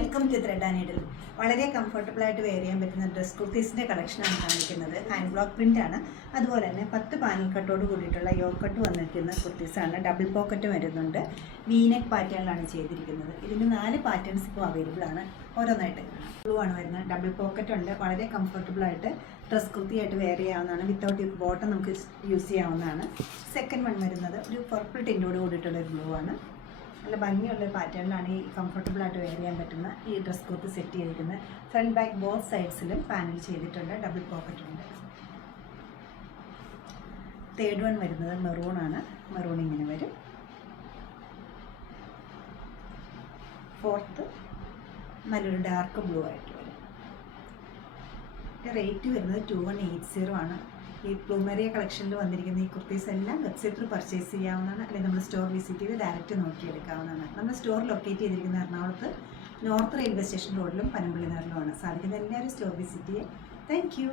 Welcome to thread and needle. വളരെ കംഫർട്ടബിളായിട്ട് wear ചെയ്യാൻ പറ്റുന്ന ഡ്രസ് കുർത്തീസിൻ്റെ കളക്ഷനാണ് കാണിക്കുന്നത്. ഹാൻഡ് ബ്ലോക്ക് പ്രിൻ്റ് ആണ്. അതുപോലെ തന്നെ 10 പാനൽ കട്ടോട് കൂടിയിട്ടുള്ള യോക്കട്ട് വന്നിരിക്കുന്ന കുർത്തീസാണ്. ഡബിൾ പോക്കറ്റ് വരുന്നുണ്ട്. വീനെക്ക് പാറ്റേണിലാണ് ചെയ്തിരിക്കുന്നത്. ഇതിന് 4 പാറ്റേൺസ് ഇപ്പോൾ അവൈലബിൾ ആണ്. ഓരോന്നായിട്ട് ബ്ലൂ ആണ് വരുന്നത്. ഡബിൾ പോക്കറ്റ് ഉണ്ട്. വളരെ കംഫർട്ടബിളായിട്ട് ഡ്രസ് കുർത്തിയായിട്ട് വെയർ ചെയ്യാവുന്നതാണ്. വിത്തൗട്ട് ബോട്ടം നമുക്ക് യൂസ് ചെയ്യാവുന്നതാണ്. സെക്കൻഡ് വൺ വരുന്നത് ഒരു പർപ്പിൾ ടിൻറ്റോട് കൂടിയിട്ടുള്ള ഒരു ബ്ലൂ ആണ്. നല്ല ഭംഗിയുള്ള പാറ്റേണിലാണ് ഈ കംഫർട്ടബിളായിട്ട് വെയർ ചെയ്യാൻ പറ്റുന്ന ഈ ഡ്രസ് കുർത്തി സെറ്റ് ചെയ്തിരിക്കുന്നത്. ഫ്രണ്ട് ബാക്ക് ബോത്ത് സൈഡ്സിലും പാനൽ ചെയ്തിട്ടുണ്ട്. ഡബിൾ പോക്കറ്റ് ഉണ്ട്. തേർഡ് വൺ വരുന്നത് മെറൂൺ ആണ്. മെറൂൺ ഇങ്ങനെ വരും. ഫോർത്ത് നല്ലൊരു ഡാർക്ക് ബ്ലൂ ആയിട്ട് വരും. റേറ്റ് വരുന്നത് 2180 ആണ്. ഈ പ്ലൂമറിയ കളക്ഷനിൽ വന്നിരിക്കുന്ന ഈ കുർത്തീസ് എല്ലാം വെബ്സൈറ്റ് ത്രൂ പർച്ചേസ് ചെയ്യാവുന്നതാണ്. അല്ലെങ്കിൽ നമ്മൾ സ്റ്റോർ വിസിറ്റ് ചെയ്ത് ഡയറക്റ്റ് നോക്കിയെടുക്കാവുന്നതാണ്. നമ്മുടെ സ്റ്റോർ ലൊക്കേറ്റ് ചെയ്തിരിക്കുന്ന എറണാകുളത്ത് നോർത്ത് റെയിൽവേ സ്റ്റേഷൻ റോഡിലും പനമ്പള്ളി നഗറിലുമാണ്. സാധിക്കുന്ന എല്ലാവരും സ്റ്റോർ വിസിറ്റ് ചെയ്യുക. Thank you.